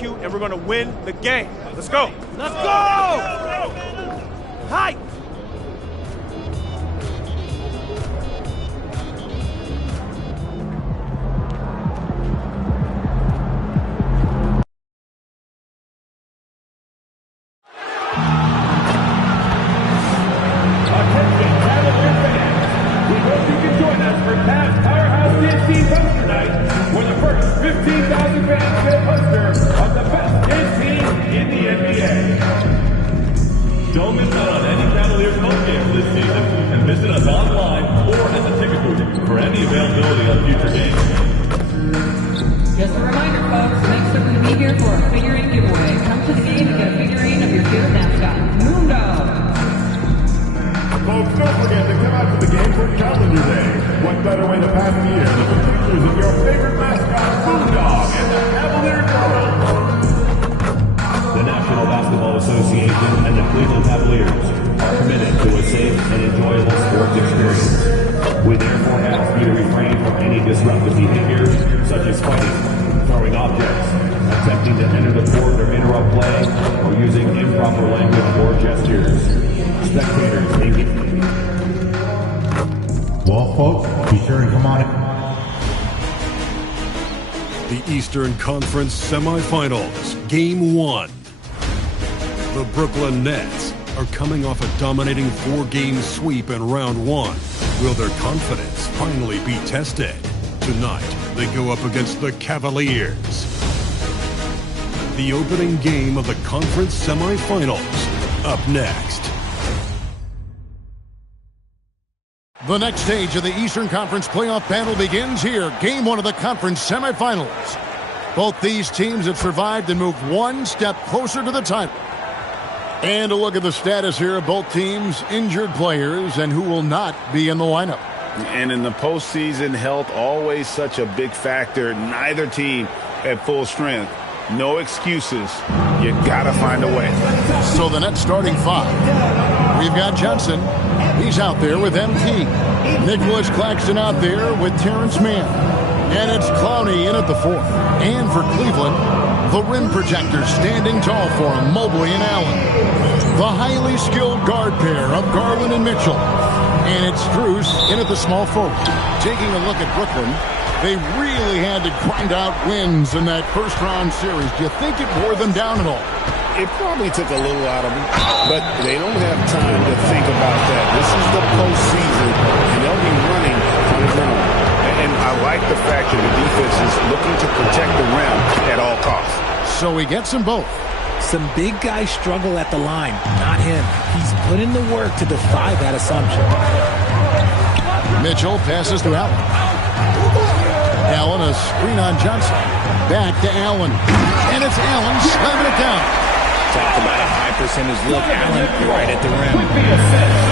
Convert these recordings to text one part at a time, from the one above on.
execute, and we're going to win the game. Let's go. Let's go! Hi! Don't miss out on any Cavaliers home games this season and visit us online or at the ticket booth for any availability on future games. Just a reminder, folks, next up we'll be here for a figurine giveaway. Come to the game and get a figurine of your favorite mascot, Mundo. Folks, don't forget to come out to the game for Calendar Day. What better way to pass the year than with pictures of your favorite mascot, Moondog, and the Cavalier Girls. The National Basketball Association and the Cleveland Cavaliers are committed to a safe and enjoyable sports experience. We therefore ask you to refrain from any disruptive behaviors such as fighting, throwing objects, attempting to enter the court or interrupt play, or using improper language or gestures. Spectators engage. Well, folks, be sure and come on in. The Eastern Conference Semifinals, Game 1. The Brooklyn Nets are coming off a dominating 4-game sweep in Round 1. Will their confidence finally be tested? Tonight, they go up against the Cavaliers. The opening game of the conference semifinals, up next. The next stage of the Eastern Conference playoff battle begins here. Game 1 of the conference semifinals. Both these teams have survived and moved one step closer to the title. And a look at the status here of both teams, injured players, and who will not be in the lineup. And in the postseason, health always such a big factor. Neither team at full strength. No excuses. You gotta find a way. So the Nets starting 5. We've got Johnson. He's out there with MT. Nicholas Claxton out there with Terrence Mann. And it's Clowney in at the 4th. And for Cleveland, the rim protectors standing tall for him, Mobley and Allen. The highly skilled guard pair of Garland and Mitchell. And it's Strus in at the small forward. Taking a look at Brooklyn, they really had to grind out wins in that first-round series. Do you think it wore them down at all? It probably took a little out of them, but they don't have time to think about that. This is the postseason, and they'll be running on their own. And I like the fact that the defense is looking to protect the rim at all costs. So he gets them both. Some big guys struggle at the line, not him. He's put in the work to defy that assumption. Mitchell passes to Allen. Allen, a screen on Johnson. Back to Allen. And it's Allen slamming it down. Talk about a high percentage look. Allen right at the rim.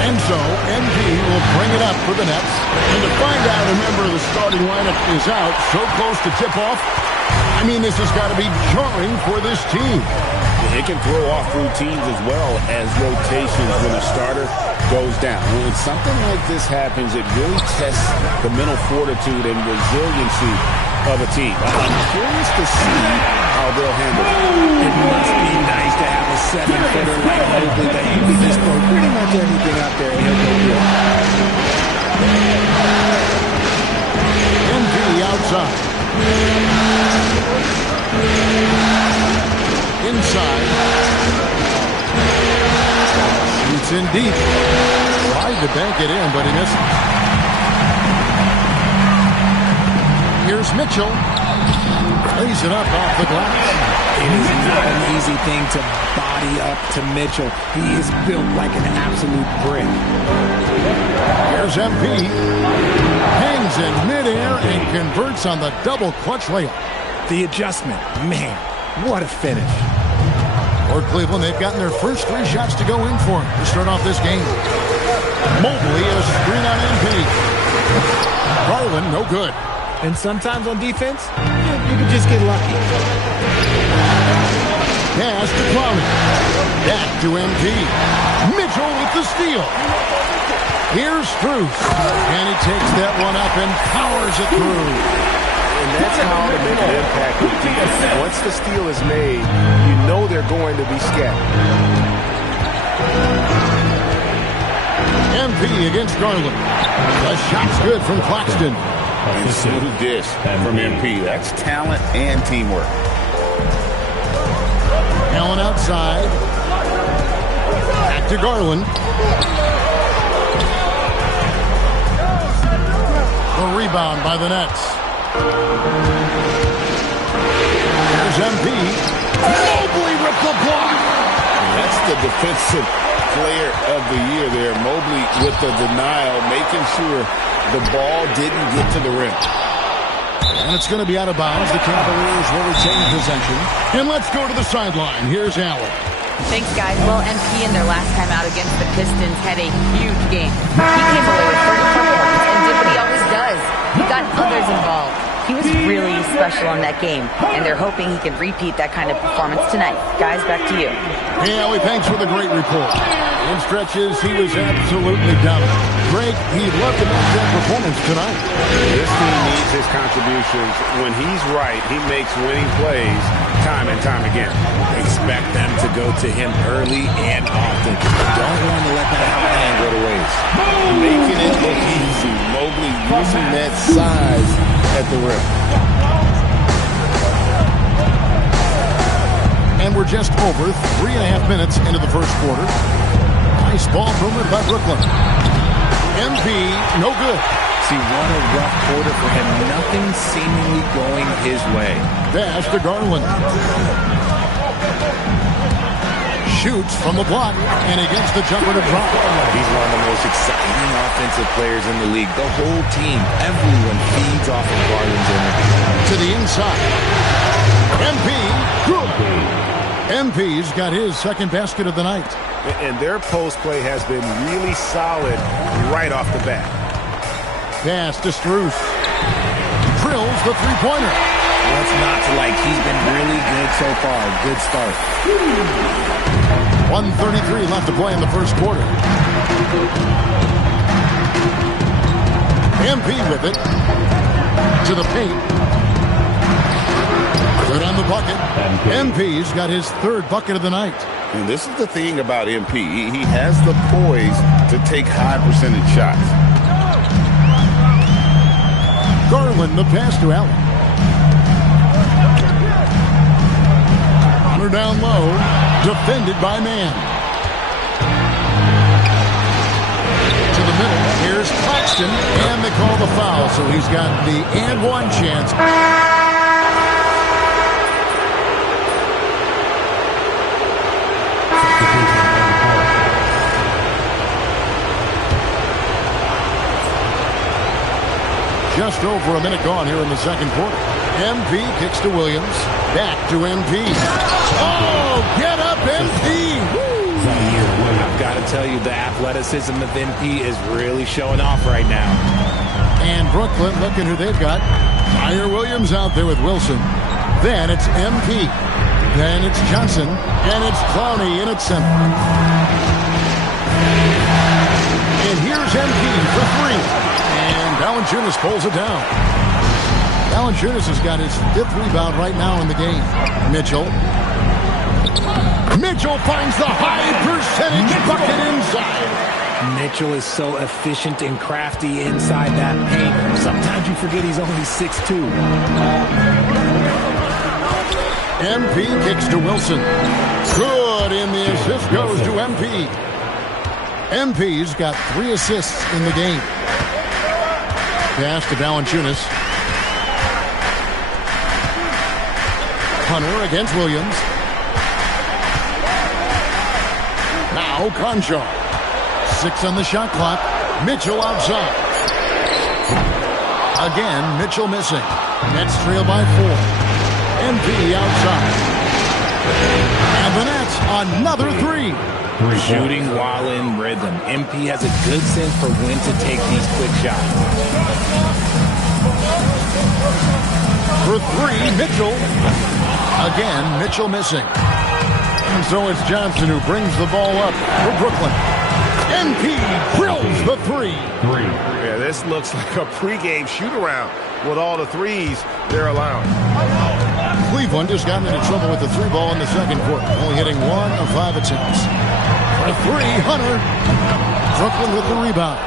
And so, MD will bring it up for the Nets. And to find out a member of the starting lineup is out, so close to tip-off, I mean, this has got to be jarring for this team. It can throw off routines as well as rotations when a starter goes down. When something like this happens, it really tests the mental fortitude and resiliency of a team. I'm curious to see how they'll handle it. It must be nice to have a 7-footer like Mobley that you can just throw pretty much everything out there and he'll go good. MD outside. Inside. Shoots in deep. Tried to bank it in, but he missed. Here's Mitchell. Lays it up off the glass. It is not an easy thing to body up to Mitchell. He is built like an absolute brick. Here's MP. Hangs in midair and converts on the double clutch layup. The adjustment, man, what a finish. For Cleveland, they've gotten their first 3 shots to go in for him to start off this game. Mobley, a screen on MP. Garland, no good. And sometimes on defense, you can just get lucky. Pass to Clowney. Back to MP. Mitchell with the steal. Here's Strus. And he takes that one up and powers it through. And that's how to make an impact with defense. Once the steal is made, you know they're going to be scattered. MP against Garland. The shot's good from Claxton. And smooth dish from MP. That's talent and teamwork. Allen outside. Back to Garland. The rebound by the Nets. Here's MP. Mobley with the block. That's the defensive player of the year there. Mobley with the denial, making sure the ball didn't get to the rim. And it's going to be out of bounds. The Cavaliers will retain possession. And let's go to the sideline. Here's Allen. Thanks, guys. Well, MP in their last time out against the Pistons had a huge game. He came away with 34 points and did what he always does. He got others involved. He was really special in that game, and they're hoping he can repeat that kind of performance tonight. Guys, back to you. Hey, Allie, thanks for the great report. In stretches, he was absolutely dominant. Greg, he'd love to match that performance tonight. This team needs his contributions. When he's right, he makes winning plays time and time again. Expect them to go to him early and often. Don't want to let that hot hand go to waste. Making it look easy. Mobley using that size at the rim. And we're just over 3.5 minutes into the first quarter. Nice ball movement by Brooklyn. MP, no good. See, what a rough quarter for him. Nothing seemingly going his way. Pass to Garland. Shoots from the block and against the jumper to drop. He's one of the most exciting offensive players in the league. The whole team, everyone feeds off of Garland's energy. To the inside. MP, good. MP's got his second basket of the night. And their post play has been really solid right off the bat. Pass to Strus. Drills the three-pointer. What's not to like? He's been really good so far. Good start. 1:33 left to play in the first quarter. MP with it. To the paint. Good on the bucket. MP's got his third bucket of the night. And this is the thing about MP. He has the poise to take high percentage shots. Garland, the pass to Allen. Hunter down low. Defended by Man. To the middle. Here's Claxton. And they call the foul. So he's got the and one chance. Just over a minute gone here in the second quarter. MP kicks to Williams. Back to MP. Oh, get up, MP! I've got to tell you, the athleticism of MP is really showing off right now. And Brooklyn, looking who they've got. Tyre Williams out there with Wilson. Then it's MP. Then it's Johnson. And it's Clowney in at center. And here's MP for three. Valanciunas pulls it down. Valanciunas has got his fifth rebound right now in the game. Mitchell finds the high percentage bucket inside. Mitchell is so efficient and crafty inside that paint. Sometimes you forget he's only 6'2". MP kicks to Wilson. Good, and the assist goes to MP. MP's got 3 assists in the game. Pass to Valanciunas. Hunter against Williams. Now Conchar. 6 on the shot clock. Mitchell outside. Again, Mitchell missing. Nets trail by 4. MP outside. And the Nets another 3. Shooting while in rhythm. MP has a good sense for when to take these quick shots. For 3, Mitchell. Again, Mitchell missing. And so it's Johnson who brings the ball up for Brooklyn. MP drills the three. Yeah, this looks like a pregame shoot-around with all the threes they're allowing. Cleveland has gotten into trouble with the three ball in the second quarter, only hitting 1 of 5 attempts. For three, Hunter. Brooklyn with the rebound.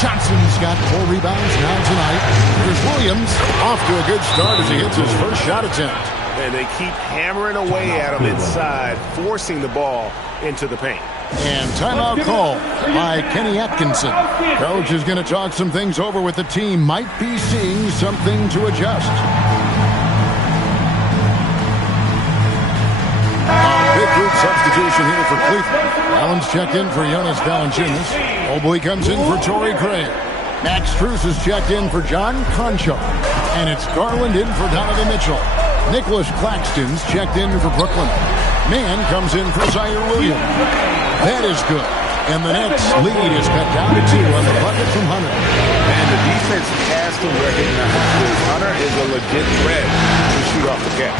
Johnson's got 4 rebounds now tonight. Here's Williams off to a good start as he hits his first shot attempt. And they keep hammering away at him inside, forcing the ball into the paint. And timeout call by Kenny Atkinson. Coach is going to talk some things over with the team. Might be seeing something to adjust. Big group substitution here for Cleveland. Allen's checked in for Jonas Valanciunas. Mobley comes in for Torrey Craig. Max Strus is checked in for John Concho. And it's Garland in for Donovan Mitchell. Nicholas Claxton's checked in for Brooklyn. Mann comes in for Zaire Williams. That is good. And the Nets lead is cut down to 2 on the bucket from Hunter. And the defense has to recognize Hunter is a legit threat to shoot off the catch.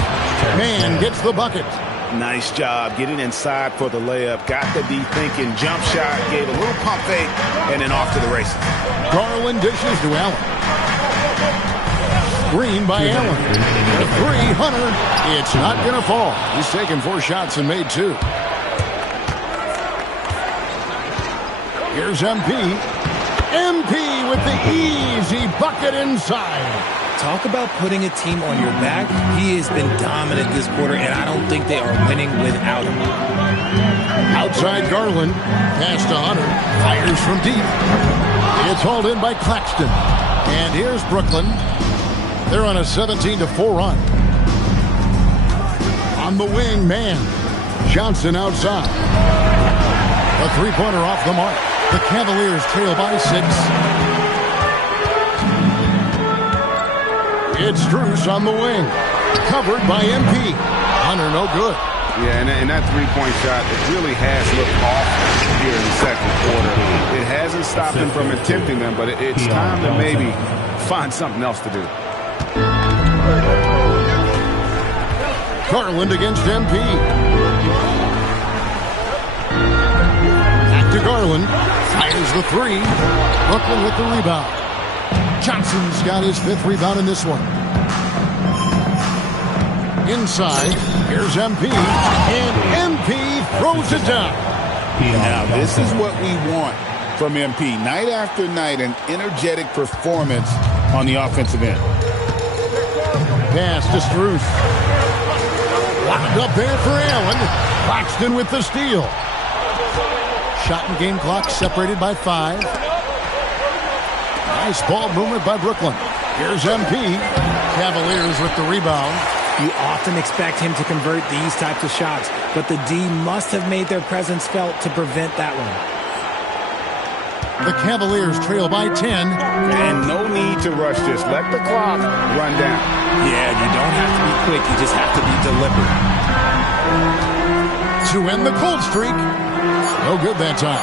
Mann gets the bucket. Nice job getting inside for the layup. Got the D thinking, jump shot, gave a little pump fake, and then off to the races. Garland dishes to Allen. Screen by Allen. The three, Hunter. It's not going to fall. He's taken 4 shots and made 2. Here's MP. MP with the easy bucket inside. Talk about putting a team on your back. He has been dominant this quarter, and I don't think they are winning without him. Outside Garland. Pass to Hunter. Fires from deep. It's hauled in by Claxton. And here's Brooklyn. They're on a 17-4 run. On the wing, Mann. Johnson outside. A three-pointer off the mark. The Cavaliers trail by 6. It's Strus on the wing. Covered by MP. Hunter, no good. Yeah, and that three-point shot, it really has looked off here in the second quarter. It hasn't stopped him from attempting them, but it's time to maybe find something else to do. Garland against MP. Back to Garland. Fires the three. Brooklyn with the rebound. Johnson's got his 5th rebound in this one. Inside, here's MP. And MP throws it down. Now, this is what we want from MP. Night after night, an energetic performance on the offensive end. Pass to Strus. Locked up there for Allen. Claxton with the steal. Shot and game clock separated by 5. Nice ball movement by Brooklyn. Here's MP. Cavaliers with the rebound. You often expect him to convert these types of shots, but the D must have made their presence felt to prevent that one. The Cavaliers trail by 10. And no need to rush this. Let the clock run down. Yeah, you don't have to be quick. You just have to be deliberate. To end the cold streak. No good that time.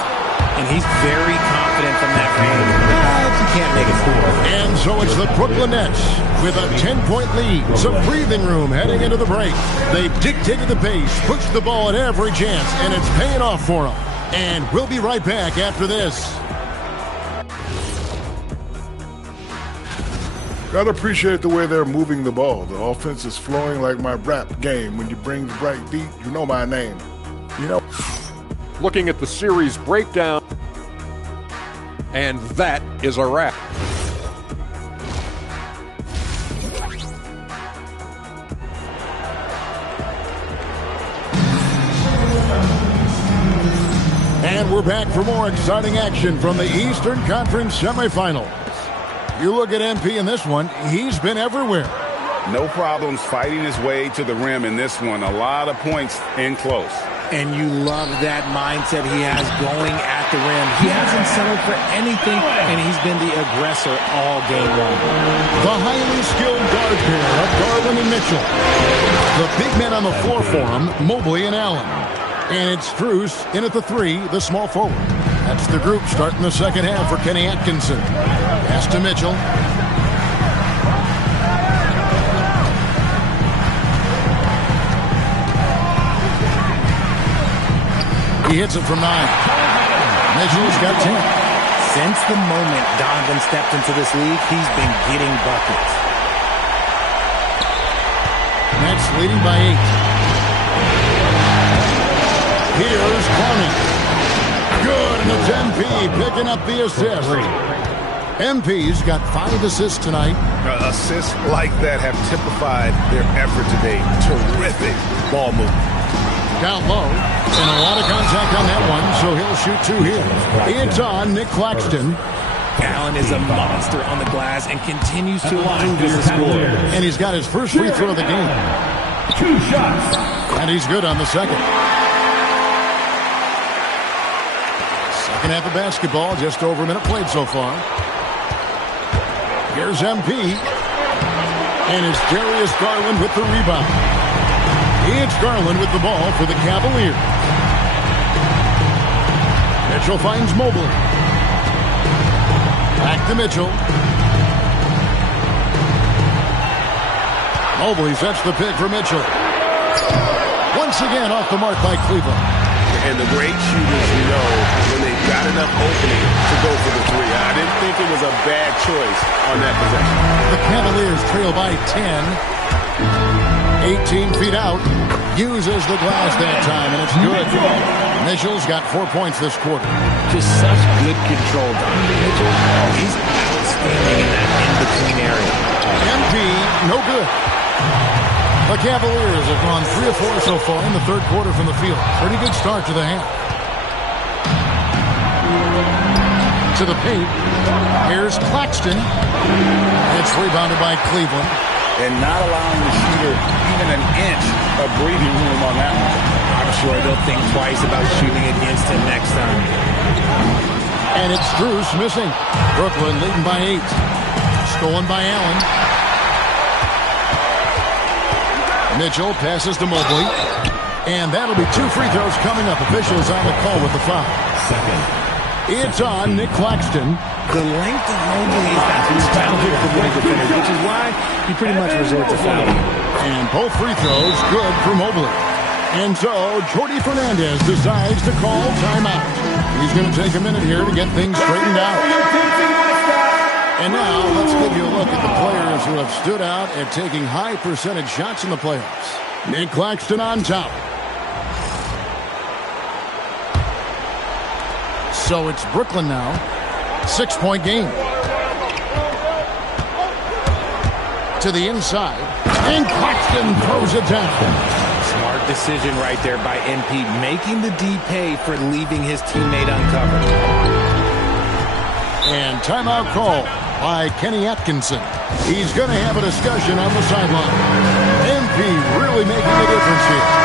And he's very confident from that range. But you can't make it 4. And so it's the Brooklyn Nets with a 10-point lead. Some breathing room heading into the break. They've dictated the pace, pushed the ball at every chance, and it's paying off for them. And we'll be right back after this. Gotta appreciate the way they're moving the ball. The offense is flowing like my rap game. When you bring the bright beat, you know my name. You know. Looking at the series breakdown, and that is a wrap. And we're back for more exciting action from the Eastern Conference semifinals. You look at MP in this one, he's been everywhere. No problems fighting his way to the rim in this one. A lot of points in close. And you love that mindset he has going at the rim. He hasn't settled for anything, and he's been the aggressor all game long. The highly skilled guard pair of Garland and Mitchell. The big men on the floor for him, Mobley and Allen. And it's Strus in at the 3, the small forward. That's the group starting the second half for Kenny Atkinson. Pass to Mitchell. He hits it from 9. Mitchell's got 10. Since the moment Donovan stepped into this league, he's been getting buckets. Nets leading by 8. Here's Clowney. Good, and it's MP picking up the assist. MP's got 5 assists tonight. Assists like that have typified their effort today. Terrific ball movement. Down low, and a lot of contact on that one, so he'll shoot 2 here. It's on Nick Claxton. Allen is a monster on the glass and continues to improve his score. And he's got his first free throw of the game. 2 shots. And he's good on the second. Second half of basketball, just over a minute played so far. Here's MP. And it's Darius Garland with the rebound. It's Garland with the ball for the Cavaliers. Mitchell finds Mobley. Back to Mitchell. Mobley sets the pick for Mitchell. Once again off the mark by Cleveland. And the great shooters know when they've got enough opening to go for the 3. I didn't think it was a bad choice on that possession. The Cavaliers trail by 10. 18 feet out. Uses the glass that time, and it's good. Mitchell's got 4 points this quarter. Just such good control, Donovan Mitchell. He's outstanding in that in-between area. MP, no good. The Cavaliers have gone 3 of 4 so far in the third quarter from the field. Pretty good start to the half. To the paint. Here's Claxton. It's rebounded by Cleveland. And not allowing the shooter even an inch of breathing room on that one. I'm sure they'll think twice about shooting against him next time. And it's Strus missing. Brooklyn leading by 8. Stolen by Allen. Mitchell passes to Mobley. And that'll be 2 free throws coming up. Officials on the call with the foul. Second. It's on Nick Claxton. The length of Mobley is that nostalgic for winning defenders, which is why you pretty much resort to fouling. And both free throws good for Mobley. And so Jordi Fernandez decides to call timeout. He's going to take a minute here to get things straightened out. And now let's give you a look at the players who have stood out at taking high percentage shots in the playoffs. Nick Claxton on top. So it's Brooklyn now. 6-point game. To the inside. And Claxton throws it down. Smart decision right there by MP, making the D pay for leaving his teammate uncovered. And timeout call by Kenny Atkinson. He's going to have a discussion on the sideline. MP really making a difference here.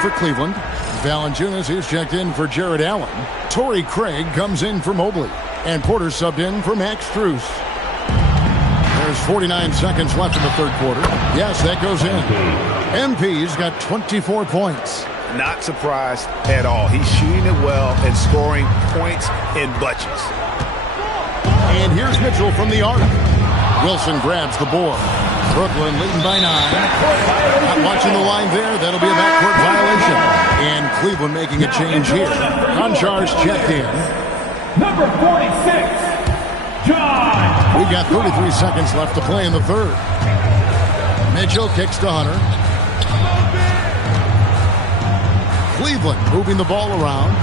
For Cleveland, Valanciunas is checked in for Jared Allen. Torrey Craig comes in for Mobley. And Porter subbed in for Max Strus. There's 49 seconds left in the third quarter. Yes, that goes in. MP's got 24 points. Not surprised at all. He's shooting it well and scoring points in bunches. And here's Mitchell from the arc. Wilson grabs the board. Brooklyn leading by 9. Not watching the line there. That'll be a backcourt violation. And Cleveland making a change here. Konchar's checked in. Number 46, John. We've got 33 seconds left to play in the third. Mitchell kicks to Hunter. Cleveland moving the ball around.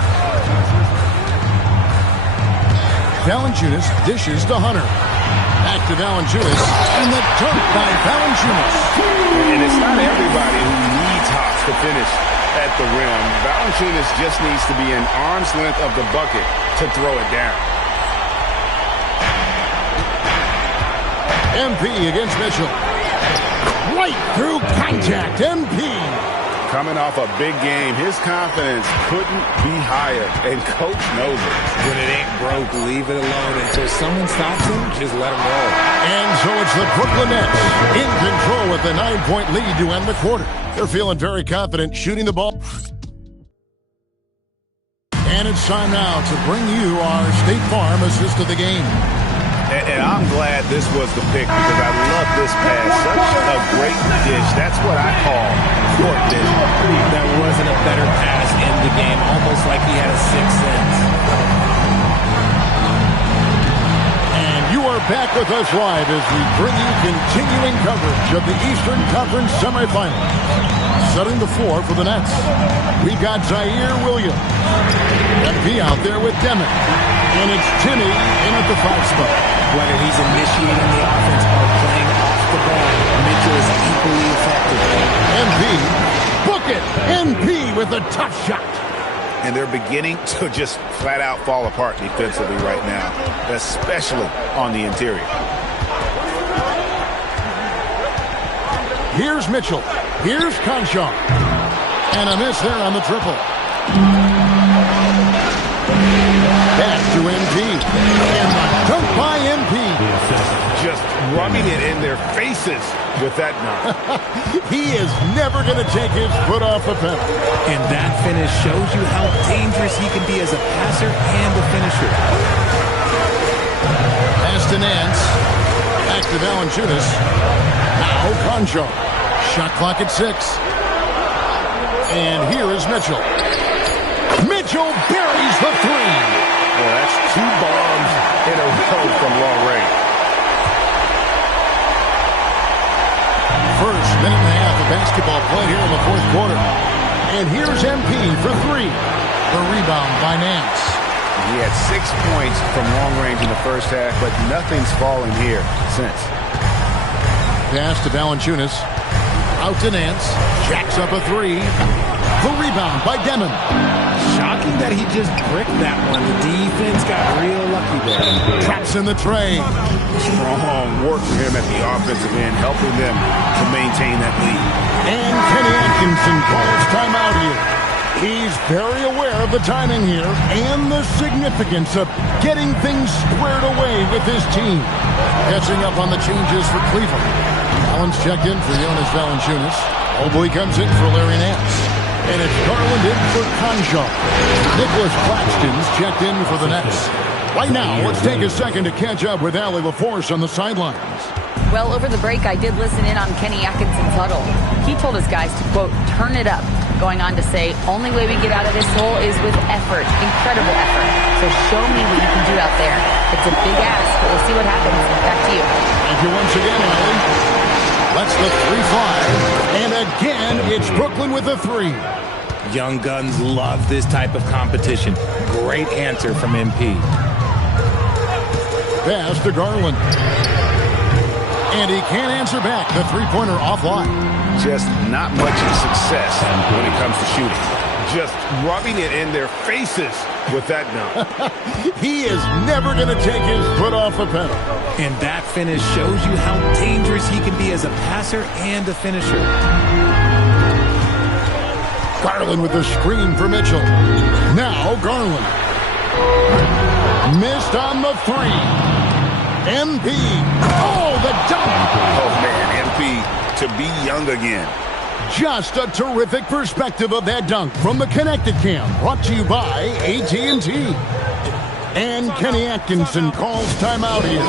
Valanciunas dishes to Hunter. Back to Valanciunas, and the dunk by Valanciunas. And it's not everybody who needs hops to finish at the rim. Valanciunas just needs to be an arm's length of the bucket to throw it down. MP against Mitchell. Right through contact, MP. Coming off a big game, his confidence couldn't be higher, and coach knows it. When it ain't broke, leave it alone. Until someone stops him, just let him roll. And so it's the Brooklyn Nets in control with a 9-point lead to end the quarter. They're feeling very confident shooting the ball. And it's time now to bring you our State Farm assist of the game. And I'm glad this was the pick because I love this pass. Such a great dish. That's what I call court vision. There wasn't a better pass in the game, almost like he had a sixth sense. And you are back with us live as we bring you continuing coverage of the Eastern Conference semifinals. Setting the floor for the Nets, we've got Zaire Williams. MP out there with Demon. And it's Timmy in at the 5 spot. Whether he's initiating the offense or playing off the ball, Mitchell is equally effective. MP, book it! MP with a tough shot. And they're beginning to just flat out fall apart defensively right now, especially on the interior. Here's Mitchell. Here's Conchar. And a miss there on the triple. Pass to MP. And the dunk by MP. Just rubbing it in their faces with that dunk. He is never going to take his foot off the pedal. And that finish shows you how dangerous he can be as a passer and a finisher. Pass to Nance. Back to Valanciunas. Now Conchar. Shot clock at 6. And here is Mitchell. Mitchell buries the 3. Well, that's 2 bombs in a row from long range. First minute and a half of basketball played here in the 4th quarter. And here's MP for 3. The rebound by Nance. He had 6 points from long range in the first half, but nothing's fallen here since. Pass to Valanciunas. Out to Nance. Jacks up a 3. The rebound by Demon. Shocking that he just bricked that one. The defense got real lucky there. Traps in the tray. Strong work for him at the offensive end, helping them to maintain that lead. And Kenny Atkinson calls timeout here. He's very aware of the timing here and the significance of getting things squared away with his team. Catching up on the changes for Cleveland. Allen's checked in for Jonas Valanciunas. Mobley comes in for Larry Nance. And it's Garland in for Conchar. Nicholas Claxton's checked in for the Nets. Right now, let's take a second to catch up with Allie LaForce on the sidelines. Well, over the break, I did listen in on Kenny Atkinson's huddle. He told his guys to, quote, turn it up, going on to say, only way we get out of this hole is with effort, incredible effort. So show me what you can do out there. It's a big ask, but we'll see what happens. Back to you. Thank you once again, Allie. Let's the 3 fly. And again, it's Brooklyn with a 3. Young Guns love this type of competition. Great answer from MP. Pass to Garland. And he can't answer back. The 3-pointer offline. Just not much success when it comes to shooting. Just rubbing it in their faces with that dunk. He is never going to take his foot off the pedal. And that finish shows you how dangerous he can be as a passer and a finisher. Garland with the screen for Mitchell. Now Garland. Missed on the 3. MP. Oh, the dunk. Oh, man, MP to be young again. Just a terrific perspective of that dunk from the Connected Cam, brought to you by AT&T. And Kenny Atkinson calls timeout here.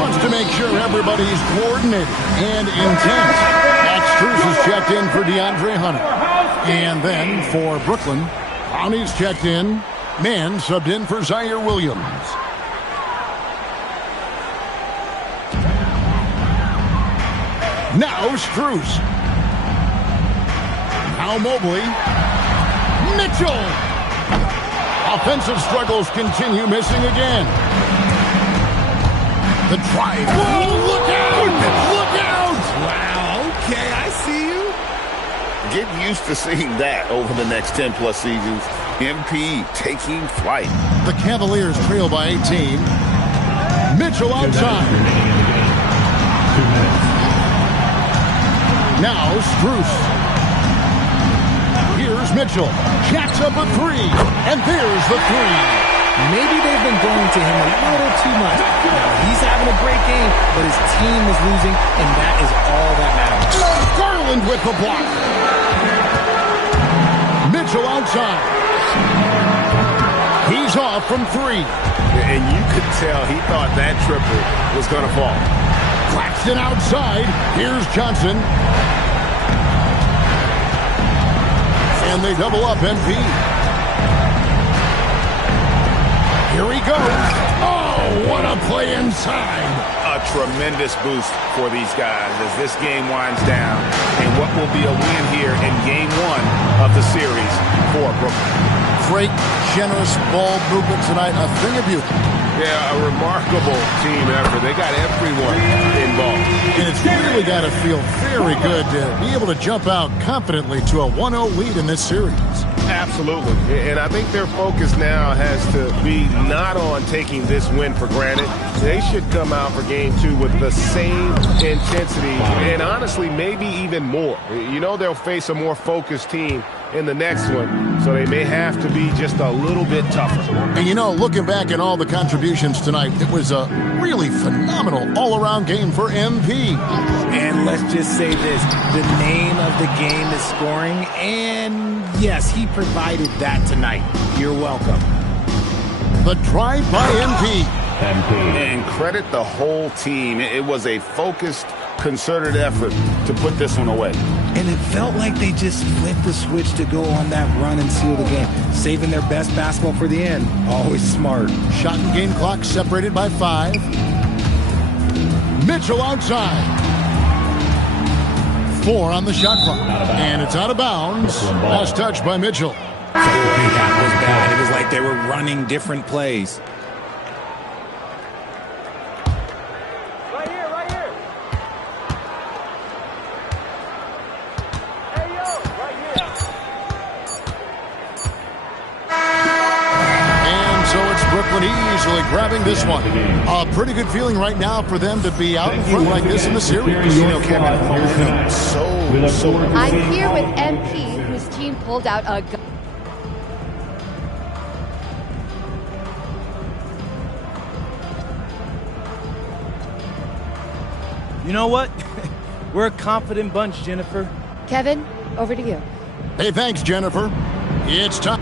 Wants to make sure everybody's coordinated and intent. Max Strus is checked in for DeAndre Hunter. And then for Brooklyn, Brownie's checked in. Man subbed in for Zaire Williams. Now Strus. Now Mobley. Mitchell. Offensive struggles continue, missing again. The drive. Whoa, look out! Look out! Wow, okay, I see you. Get used to seeing that over the next 10-plus seasons. MP taking flight. The Cavaliers trail by 18. Mitchell outside. Now Strus. Here's Mitchell. Jacks up a 3. And there's the 3. Maybe they've been going to him a little too much. Now, he's having a great game, but his team is losing, and that is all that matters. Garland with the block. Mitchell outside. He's off from 3. And you could tell he thought that triple was going to fall. Claxton outside. Here's Johnson. And they double up MP. Here he goes. Oh, what a play inside. A tremendous boost for these guys as this game winds down. And what will be a win here in Game 1 of the series for Brooklyn. Great, generous ball movement tonight. A thing of beauty. Yeah, a remarkable team effort. They got everyone involved. And it's really got to feel very good to be able to jump out confidently to a 1-0 lead in this series. Absolutely. And I think their focus now has to be not on taking this win for granted. They should come out for Game 2 with the same intensity and honestly maybe even more. You know they'll face a more focused team in the next one, so they may have to be just a little bit tougher. And you know, looking back at all the contributions tonight, it was a really phenomenal all-around game for MP. And let's just say this, the name of the game is scoring, and yes, he provided that tonight. You're welcome. The drive by MP. And credit the whole team. It was a focused, concerted effort to put this one away. And it felt like they just flipped the switch to go on that run and seal the game, saving their best basketball for the end. Always smart. Shot and game clock separated by 5. Mitchell outside. 4 on the shot clock. And it's out of bounds. Last touch by Mitchell. That was bad. It was like they were running different plays. Easily grabbing this one. A pretty good feeling right now for them to be out in front like this in the series. You know, Kevin, I'm here with MP, whose team pulled out a gun. You know what? We're a confident bunch, Jennifer. Kevin, over to you. Hey, thanks, Jennifer. It's time.